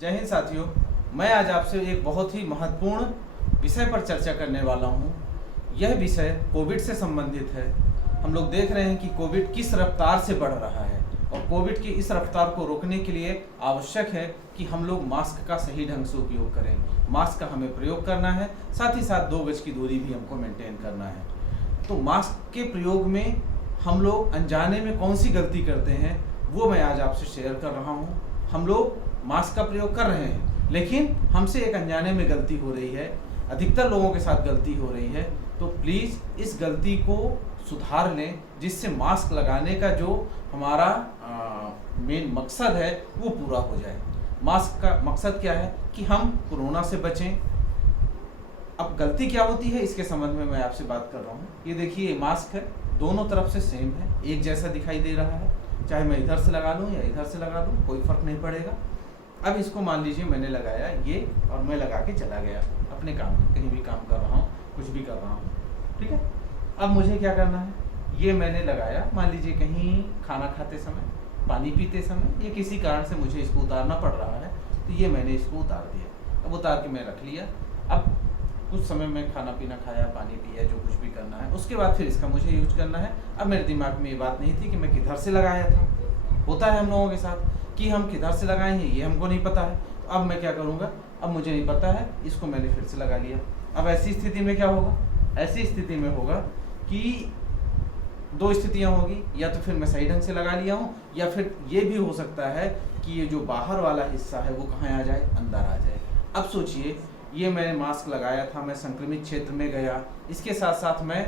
जय हिंद साथियों, मैं आज आपसे एक बहुत ही महत्वपूर्ण विषय पर चर्चा करने वाला हूं। यह विषय कोविड से संबंधित है। हम लोग देख रहे हैं कि कोविड किस रफ्तार से बढ़ रहा है और कोविड की इस रफ्तार को रोकने के लिए आवश्यक है कि हम लोग मास्क का सही ढंग से उपयोग करें। मास्क का हमें प्रयोग करना है, साथ ही साथ 2 गज की दूरी भी हमको मेंटेन करना है। तो मास्क के प्रयोग में हम लोग अनजाने में कौन सी गलती करते हैं वो मैं आज आपसे शेयर कर रहा हूँ। हम लोग मास्क का प्रयोग कर रहे हैं, लेकिन हमसे एक अनजाने में गलती हो रही है। अधिकतर लोगों के साथ गलती हो रही है। तो प्लीज़ इस गलती को सुधार लें, जिससे मास्क लगाने का जो हमारा मेन मकसद है वो पूरा हो जाए। मास्क का मकसद क्या है कि हम कोरोना से बचें। अब गलती क्या होती है इसके संबंध में मैं आपसे बात कर रहा हूँ। ये देखिए, ये मास्क है, दोनों तरफ से सेम है, एक जैसा दिखाई दे रहा है। चाहे मैं इधर से लगा लूँ या इधर से लगा लूँ, कोई फर्क नहीं पड़ेगा। अब इसको मान लीजिए मैंने लगाया ये और मैं लगा के चला गया अपने काम में, कहीं भी काम कर रहा हूँ, कुछ भी कर रहा हूँ, ठीक है। अब मुझे क्या करना है, ये मैंने लगाया, मान लीजिए कहीं खाना खाते समय, पानी पीते समय, या किसी कारण से मुझे इसको उतारना पड़ रहा है, तो ये मैंने इसको उतार दिया। अब उतार के मैं रख लिया। अब कुछ समय में खाना पीना खाया, पानी पिया, जो कुछ भी करना है, उसके बाद फिर इसका मुझे यूज करना है। अब मेरे दिमाग में ये बात नहीं थी कि मैं किधर से लगाया था। होता है हम लोगों के साथ कि हम किधर से लगाए हैं ये हमको नहीं पता है। तो अब मैं क्या करूँगा, अब मुझे नहीं पता है, इसको मैंने फिर से लगा लिया। अब ऐसी स्थिति में क्या होगा, ऐसी स्थिति में होगा कि 2 स्थितियाँ होगी, या तो फिर मैं सही ढंग से लगा लिया हूँ, या फिर ये भी हो सकता है कि ये जो बाहर वाला हिस्सा है वो कहाँ आ जाए, अंदर आ जाए। अब सोचिए, ये मैंने मास्क लगाया था, मैं संक्रमित क्षेत्र में गया, इसके साथ साथ मैं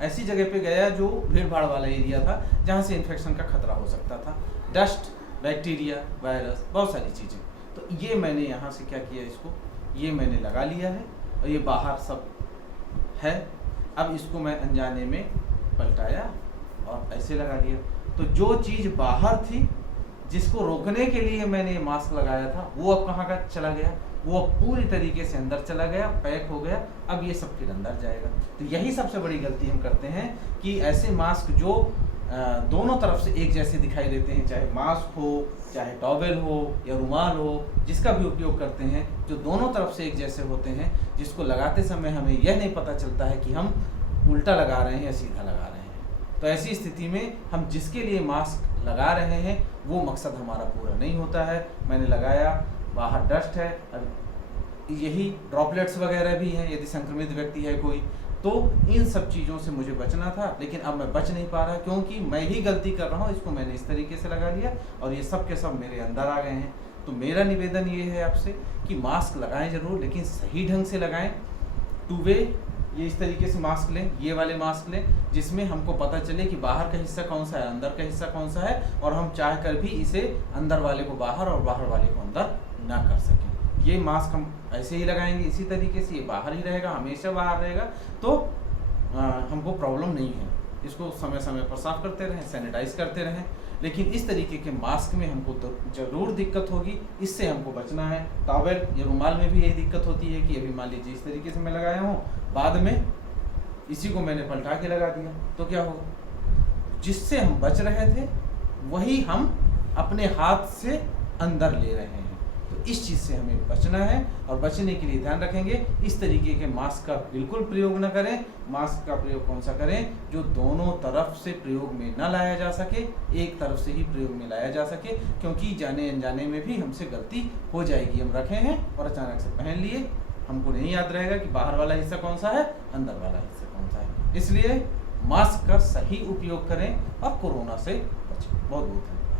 ऐसी जगह पे गया जो भीड़ भाड़ वाला एरिया था, जहाँ से इन्फेक्शन का खतरा हो सकता था, डस्ट, बैक्टीरिया, वायरस, बहुत सारी चीज़ें। तो ये मैंने यहाँ से क्या किया, इसको ये मैंने लगा लिया है और ये बाहर सब है। अब इसको मैं अनजाने में पलटाया और ऐसे लगा दिया। तो जो चीज़ बाहर थी, जिसको रोकने के लिए मैंने ये मास्क लगाया था, वो अब कहाँ का चला गया, वो पूरी तरीके से अंदर चला गया, पैक हो गया। अब ये सब फिर अंदर जाएगा। तो यही सबसे बड़ी गलती हम करते हैं कि ऐसे मास्क जो दोनों तरफ से एक जैसे दिखाई देते हैं, चाहे मास्क हो, चाहे टॉवेल हो या रुमाल हो, जिसका भी उपयोग करते हैं, जो दोनों तरफ से एक जैसे होते हैं, जिसको लगाते समय हमें यह नहीं पता चलता है कि हम उल्टा लगा रहे हैं या सीधा लगा रहे हैं। तो ऐसी स्थिति में हम जिसके लिए मास्क लगा रहे हैं वो मकसद हमारा पूरा नहीं होता है। मैंने लगाया, बाहर डस्ट है, यही ड्रॉपलेट्स वगैरह भी हैं, यदि संक्रमित व्यक्ति है कोई, तो इन सब चीज़ों से मुझे बचना था, लेकिन अब मैं बच नहीं पा रहा, क्योंकि मैं ही गलती कर रहा हूँ। इसको मैंने इस तरीके से लगा लिया और ये सब के सब मेरे अंदर आ गए हैं। तो मेरा निवेदन ये है आपसे कि मास्क लगाएं ज़रूर, लेकिन सही ढंग से लगाएं। 2 वे, ये इस तरीके से मास्क लें, ये वाले मास्क लें, जिसमें हमको पता चले कि बाहर का हिस्सा कौन सा है, अंदर का हिस्सा कौन सा है, और हम चाह कर भी इसे अंदर वाले को बाहर और बाहर वाले को अंदर ना कर सकें। ये मास्क हम ऐसे ही लगाएंगे, इसी तरीके से, ये बाहर ही रहेगा, हमेशा बाहर रहेगा, तो हमको प्रॉब्लम नहीं है। इसको समय समय पर साफ करते रहें, सैनिटाइज करते रहें। लेकिन इस तरीके के मास्क में हमको तो ज़रूर दिक्कत होगी, इससे हमको बचना है। टॉवेल या रुमाल में भी यही दिक्कत होती है कि अभी मान लीजिए इस तरीके से मैं लगाया हूँ, बाद में इसी को मैंने पलटा के लगा दिया, तो क्या होगा, जिससे हम बच रहे थे वही हम अपने हाथ से अंदर ले रहे हैं। तो इस चीज़ से हमें बचना है, और बचने के लिए ध्यान रखेंगे, इस तरीके के मास्क का बिल्कुल प्रयोग न करें। मास्क का प्रयोग कौन सा करें, जो दोनों तरफ से प्रयोग में न लाया जा सके, एक तरफ से ही प्रयोग में लाया जा सके, क्योंकि जाने अनजाने में भी हमसे गलती हो जाएगी। हम रखे हैं और अचानक से पहन लिए, हमको नहीं याद रहेगा कि बाहर वाला हिस्सा कौन सा है, अंदर वाला हिस्सा कौन सा है। इसलिए मास्क का सही उपयोग करें और कोरोना से बचें। बहुत बहुत धन्यवाद।